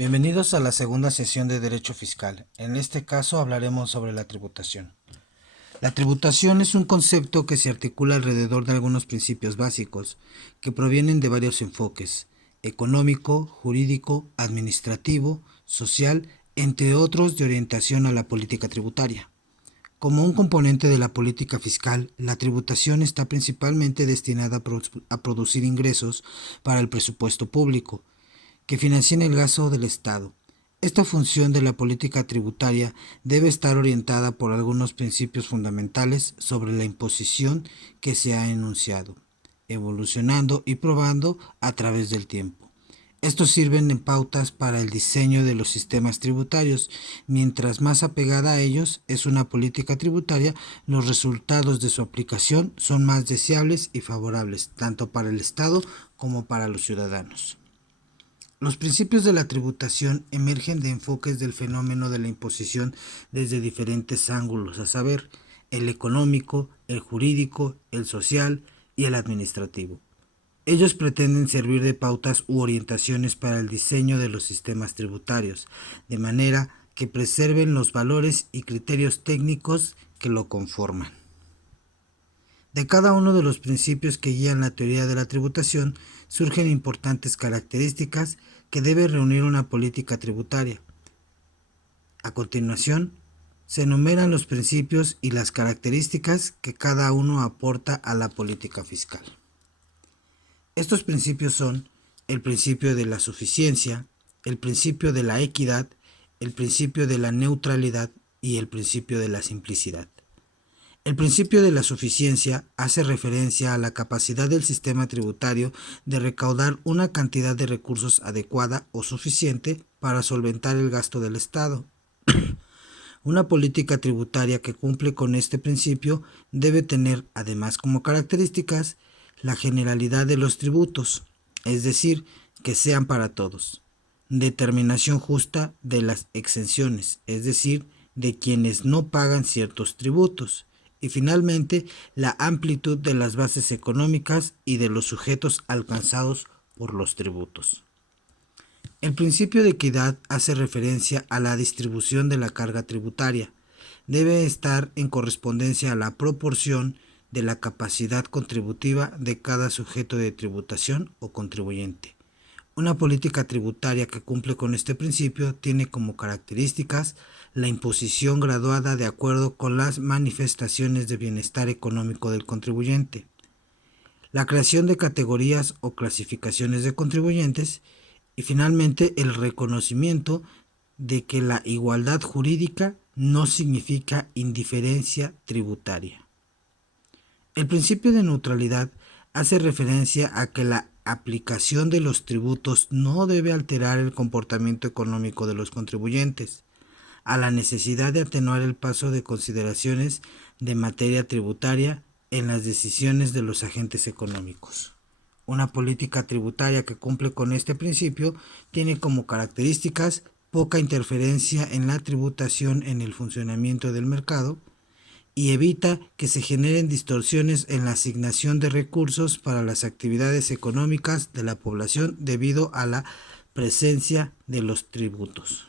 Bienvenidos a la segunda sesión de Derecho Fiscal. En este caso hablaremos sobre la tributación. La tributación es un concepto que se articula alrededor de algunos principios básicos, que provienen de varios enfoques: económico, jurídico, administrativo, social, entre otros de orientación a la política tributaria. Como un componente de la política fiscal, la tributación está principalmente destinada a producir ingresos para el presupuesto público, que financien el gasto del Estado. Esta función de la política tributaria debe estar orientada por algunos principios fundamentales sobre la imposición que se ha enunciado, evolucionando y probando a través del tiempo. Estos sirven de pautas para el diseño de los sistemas tributarios. Mientras más apegada a ellos es una política tributaria, los resultados de su aplicación son más deseables y favorables, tanto para el Estado como para los ciudadanos. Los principios de la tributación emergen de enfoques del fenómeno de la imposición desde diferentes ángulos, a saber, el económico, el jurídico, el social y el administrativo. Ellos pretenden servir de pautas u orientaciones para el diseño de los sistemas tributarios, de manera que preserven los valores y criterios técnicos que lo conforman. De cada uno de los principios que guían la teoría de la tributación surgen importantes características que debe reunir una política tributaria. A continuación, se enumeran los principios y las características que cada uno aporta a la política fiscal. Estos principios son el principio de la suficiencia, el principio de la equidad, el principio de la neutralidad y el principio de la simplicidad. El principio de la suficiencia hace referencia a la capacidad del sistema tributario de recaudar una cantidad de recursos adecuada o suficiente para solventar el gasto del Estado. Una política tributaria que cumple con este principio debe tener, además, como características, la generalidad de los tributos, es decir, que sean para todos; determinación justa de las exenciones, es decir, de quienes no pagan ciertos tributos; y finalmente, la amplitud de las bases económicas y de los sujetos alcanzados por los tributos. El principio de equidad hace referencia a la distribución de la carga tributaria. Debe estar en correspondencia a la proporción de la capacidad contributiva de cada sujeto de tributación o contribuyente. Una política tributaria que cumple con este principio tiene como características la imposición graduada de acuerdo con las manifestaciones de bienestar económico del contribuyente, la creación de categorías o clasificaciones de contribuyentes y finalmente el reconocimiento de que la igualdad jurídica no significa indiferencia tributaria. El principio de neutralidad hace referencia a que la aplicación de los tributos no debe alterar el comportamiento económico de los contribuyentes, a la necesidad de atenuar el paso de consideraciones de materia tributaria en las decisiones de los agentes económicos. Una política tributaria que cumple con este principio tiene como características poca interferencia en la tributación en el funcionamiento del mercado y evita que se generen distorsiones en la asignación de recursos para las actividades económicas de la población debido a la presencia de los tributos.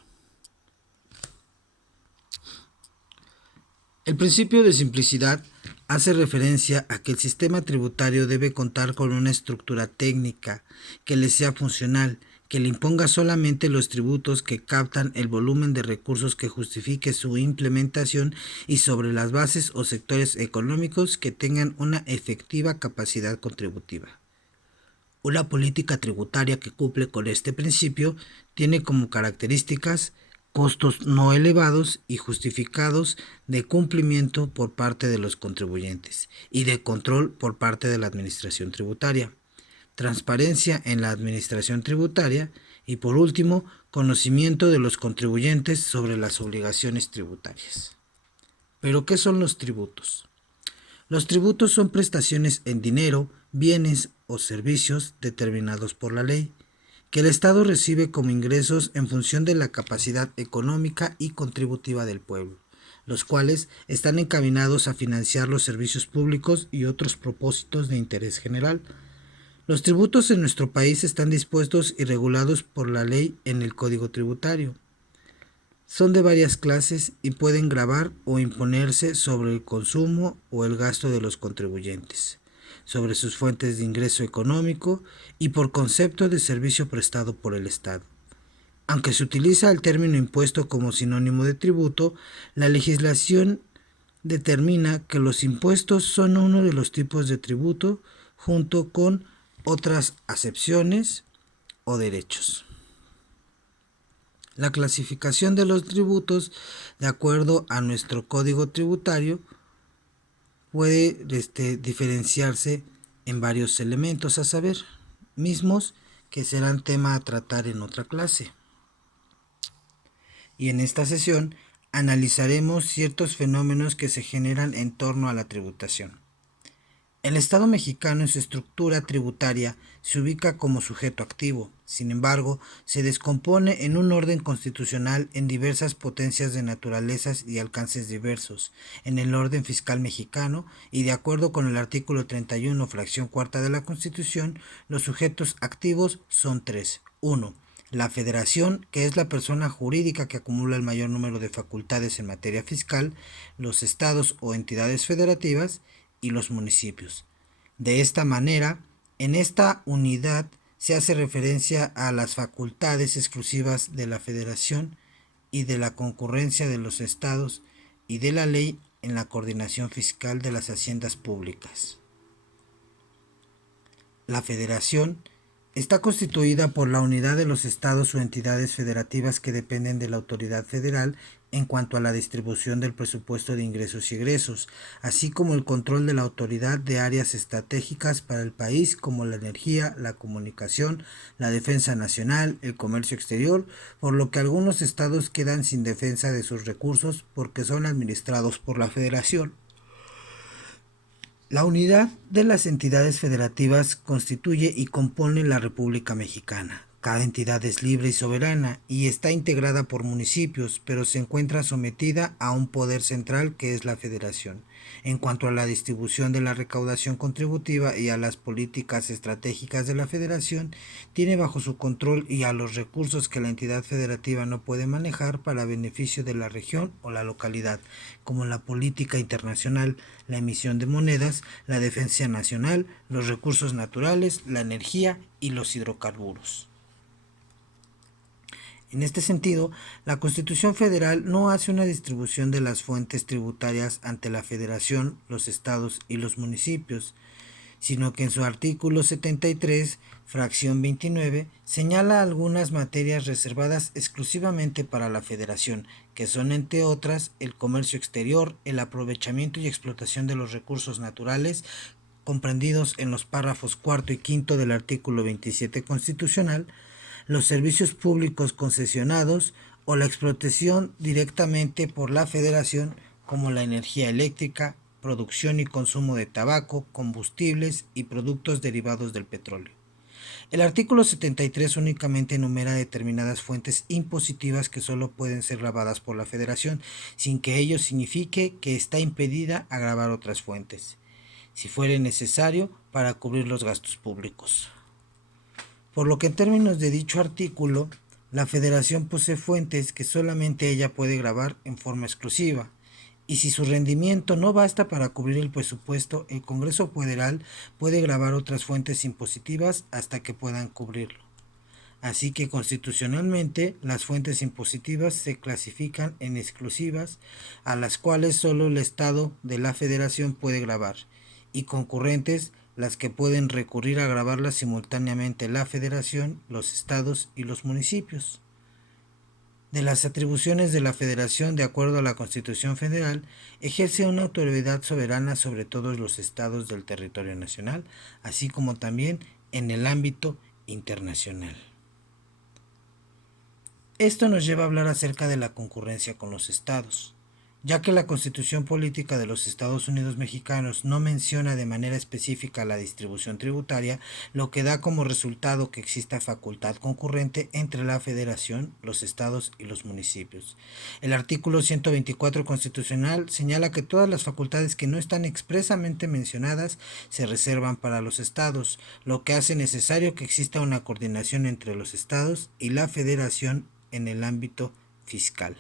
El principio de simplicidad hace referencia a que el sistema tributario debe contar con una estructura técnica que le sea funcional, que le imponga solamente los tributos que captan el volumen de recursos que justifique su implementación y sobre las bases o sectores económicos que tengan una efectiva capacidad contributiva. Una política tributaria que cumple con este principio tiene como características costos no elevados y justificados de cumplimiento por parte de los contribuyentes y de control por parte de la administración tributaria, transparencia en la administración tributaria y, por último, conocimiento de los contribuyentes sobre las obligaciones tributarias. ¿Pero qué son los tributos? Los tributos son prestaciones en dinero, bienes o servicios determinados por la ley, que el Estado recibe como ingresos en función de la capacidad económica y contributiva del pueblo, los cuales están encaminados a financiar los servicios públicos y otros propósitos de interés general. Los tributos en nuestro país están dispuestos y regulados por la ley en el Código Tributario. Son de varias clases y pueden gravar o imponerse sobre el consumo o el gasto de los contribuyentes, sobre sus fuentes de ingreso económico y por concepto de servicio prestado por el Estado. Aunque se utiliza el término impuesto como sinónimo de tributo, la legislación determina que los impuestos son uno de los tipos de tributo junto con otras acepciones o derechos. La clasificación de los tributos, de acuerdo a nuestro código tributario, puede diferenciarse en varios elementos, a saber, mismos que serán tema a tratar en otra clase. Y en esta sesión analizaremos ciertos fenómenos que se generan en torno a la tributación. El Estado mexicano en su estructura tributaria se ubica como sujeto activo, sin embargo, se descompone en un orden constitucional en diversas potencias de naturalezas y alcances diversos, en el orden fiscal mexicano, y de acuerdo con el artículo 31, fracción cuarta de la Constitución, los sujetos activos son tres. 1. La Federación, que es la persona jurídica que acumula el mayor número de facultades en materia fiscal, los estados o entidades federativas, y los municipios. De esta manera, en esta unidad se hace referencia a las facultades exclusivas de la Federación y de la concurrencia de los estados y de la ley en la coordinación fiscal de las haciendas públicas. La Federación está constituida por la unidad de los estados o entidades federativas que dependen de la autoridad federal en cuanto a la distribución del presupuesto de ingresos y egresos, así como el control de la autoridad de áreas estratégicas para el país como la energía, la comunicación, la defensa nacional, el comercio exterior, por lo que algunos estados quedan sin defensa de sus recursos porque son administrados por la Federación. La unidad de las entidades federativas constituye y compone la República Mexicana. Cada entidad es libre y soberana y está integrada por municipios, pero se encuentra sometida a un poder central que es la Federación. En cuanto a la distribución de la recaudación contributiva y a las políticas estratégicas de la Federación, tiene bajo su control y a los recursos que la entidad federativa no puede manejar para beneficio de la región o la localidad, como la política internacional, la emisión de monedas, la defensa nacional, los recursos naturales, la energía y los hidrocarburos. En este sentido, la Constitución Federal no hace una distribución de las fuentes tributarias ante la Federación, los estados y los municipios, sino que en su artículo 73, fracción 29, señala algunas materias reservadas exclusivamente para la Federación, que son entre otras el comercio exterior, el aprovechamiento y explotación de los recursos naturales, comprendidos en los párrafos cuarto y quinto del artículo 27 constitucional, los servicios públicos concesionados o la explotación directamente por la Federación, como la energía eléctrica, producción y consumo de tabaco, combustibles y productos derivados del petróleo. El artículo 73 únicamente enumera determinadas fuentes impositivas que solo pueden ser grabadas por la Federación, sin que ello signifique que está impedida a grabar otras fuentes, si fuere necesario para cubrir los gastos públicos. Por lo que en términos de dicho artículo, la Federación posee fuentes que solamente ella puede grabar en forma exclusiva, y si su rendimiento no basta para cubrir el presupuesto, el Congreso Federal puede grabar otras fuentes impositivas hasta que puedan cubrirlo. Así que constitucionalmente las fuentes impositivas se clasifican en exclusivas, a las cuales solo el Estado de la Federación puede grabar, y concurrentes, las que pueden recurrir a grabarlas simultáneamente la Federación, los estados y los municipios. De las atribuciones de la Federación, de acuerdo a la Constitución Federal, ejerce una autoridad soberana sobre todos los estados del territorio nacional, así como también en el ámbito internacional. Esto nos lleva a hablar acerca de la concurrencia con los estados. ya que la Constitución Política de los Estados Unidos Mexicanos no menciona de manera específica la distribución tributaria, lo que da como resultado que exista facultad concurrente entre la Federación, los estados y los municipios. El artículo 124 constitucional señala que todas las facultades que no están expresamente mencionadas se reservan para los estados, lo que hace necesario que exista una coordinación entre los estados y la Federación en el ámbito fiscal.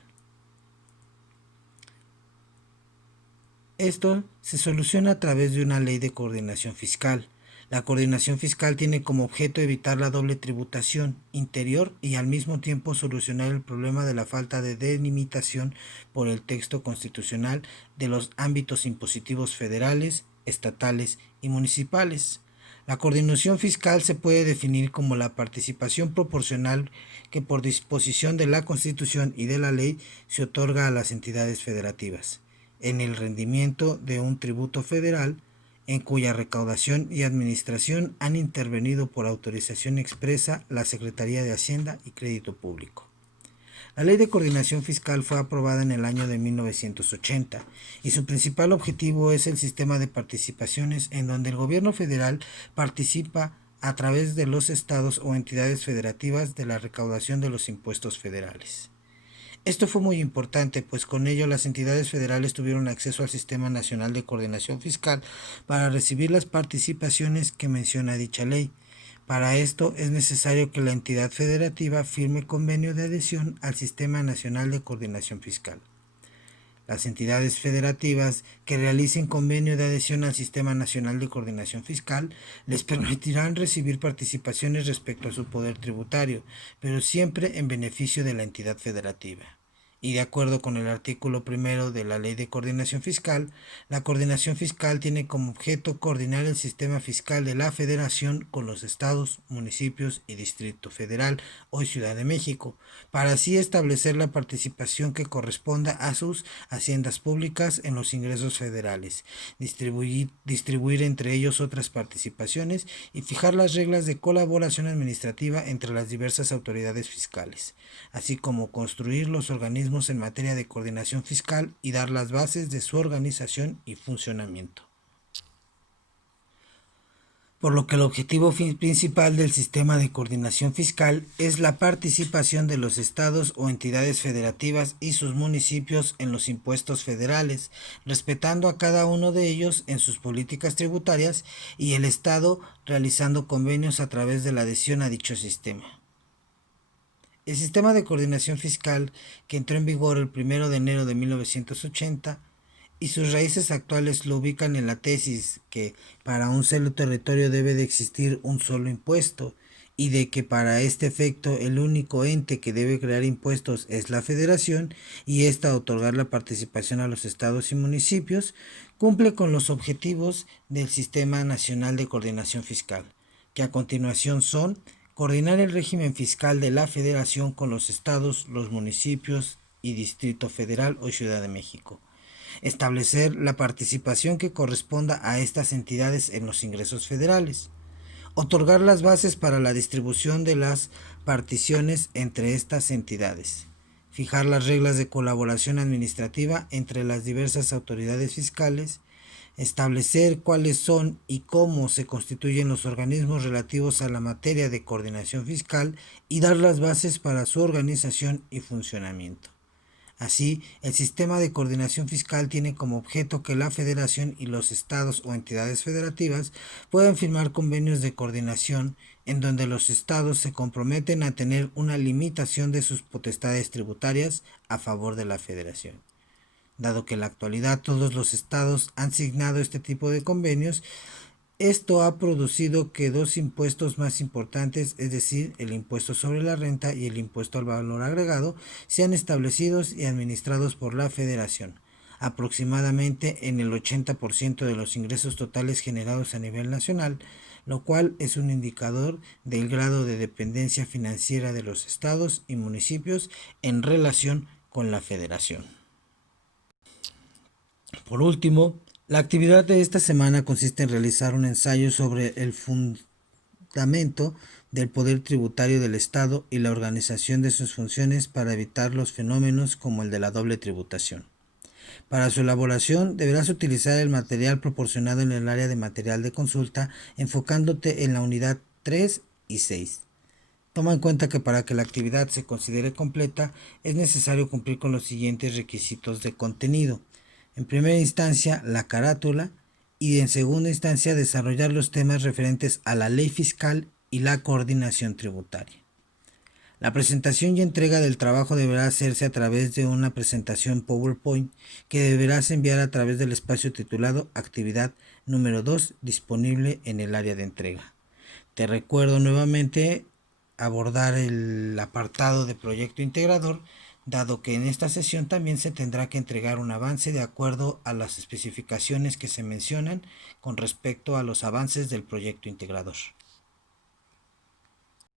Esto se soluciona a través de una ley de coordinación fiscal. La coordinación fiscal tiene como objeto evitar la doble tributación interior y al mismo tiempo solucionar el problema de la falta de delimitación por el texto constitucional de los ámbitos impositivos federales, estatales y municipales. La coordinación fiscal se puede definir como la participación proporcional que por disposición de la Constitución y de la ley se otorga a las entidades federativas en el rendimiento de un tributo federal en cuya recaudación y administración han intervenido por autorización expresa la Secretaría de Hacienda y Crédito Público. La Ley de Coordinación Fiscal fue aprobada en el año de 1980 y su principal objetivo es el sistema de participaciones en donde el gobierno federal participa a través de los estados o entidades federativas de la recaudación de los impuestos federales. Esto fue muy importante, pues con ello las entidades federales tuvieron acceso al Sistema Nacional de Coordinación Fiscal para recibir las participaciones que menciona dicha ley. Para esto es necesario que la entidad federativa firme convenio de adhesión al Sistema Nacional de Coordinación Fiscal. Las entidades federativas que realicen convenio de adhesión al Sistema Nacional de Coordinación Fiscal les permitirán recibir participaciones respecto a su poder tributario, pero siempre en beneficio de la entidad federativa. Y de acuerdo con el artículo 1 de la Ley de Coordinación Fiscal, la coordinación fiscal tiene como objeto coordinar el sistema fiscal de la Federación con los estados, municipios y Distrito Federal, hoy Ciudad de México, para así establecer la participación que corresponda a sus haciendas públicas en los ingresos federales, distribuir entre ellos otras participaciones y fijar las reglas de colaboración administrativa entre las diversas autoridades fiscales, así como construir los organismos en materia de coordinación fiscal y dar las bases de su organización y funcionamiento. Por lo que el objetivo principal del sistema de coordinación fiscal es la participación de los estados o entidades federativas y sus municipios en los impuestos federales, respetando a cada uno de ellos en sus políticas tributarias y el estado realizando convenios a través de la adhesión a dicho sistema. El sistema de coordinación fiscal, que entró en vigor el 1 de enero de 1980, y sus raíces actuales lo ubican en la tesis que para un solo territorio debe de existir un solo impuesto y de que para este efecto el único ente que debe crear impuestos es la federación y ésta otorgar la participación a los estados y municipios, cumple con los objetivos del Sistema Nacional de Coordinación Fiscal, que a continuación son coordinar el régimen fiscal de la federación con los estados, los municipios y Distrito Federal o Ciudad de México, establecer la participación que corresponda a estas entidades en los ingresos federales, otorgar las bases para la distribución de las particiones entre estas entidades, fijar las reglas de colaboración administrativa entre las diversas autoridades fiscales, establecer cuáles son y cómo se constituyen los organismos relativos a la materia de coordinación fiscal y dar las bases para su organización y funcionamiento. Así, el sistema de coordinación fiscal tiene como objeto que la Federación y los estados o entidades federativas puedan firmar convenios de coordinación en donde los estados se comprometen a tener una limitación de sus potestades tributarias a favor de la Federación. Dado que en la actualidad todos los estados han signado este tipo de convenios, esto ha producido que dos impuestos más importantes, es decir, el impuesto sobre la renta y el impuesto al valor agregado, sean establecidos y administrados por la Federación, aproximadamente en el 80% de los ingresos totales generados a nivel nacional, lo cual es un indicador del grado de dependencia financiera de los estados y municipios en relación con la Federación. Por último, la actividad de esta semana consiste en realizar un ensayo sobre el fundamento del poder tributario del Estado y la organización de sus funciones para evitar los fenómenos como el de la doble tributación. Para su elaboración deberás utilizar el material proporcionado en el área de material de consulta, enfocándote en la unidad 3 y 6. Toma en cuenta que para que la actividad se considere completa es necesario cumplir con los siguientes requisitos de contenido. En primera instancia, la carátula, y en segunda instancia, desarrollar los temas referentes a la ley fiscal y la coordinación tributaria. La presentación y entrega del trabajo deberá hacerse a través de una presentación PowerPoint que deberás enviar a través del espacio titulado Actividad número 2 disponible en el área de entrega. Te recuerdo nuevamente abordar el apartado de proyecto integrador, dado que en esta sesión también se tendrá que entregar un avance de acuerdo a las especificaciones que se mencionan con respecto a los avances del proyecto integrador.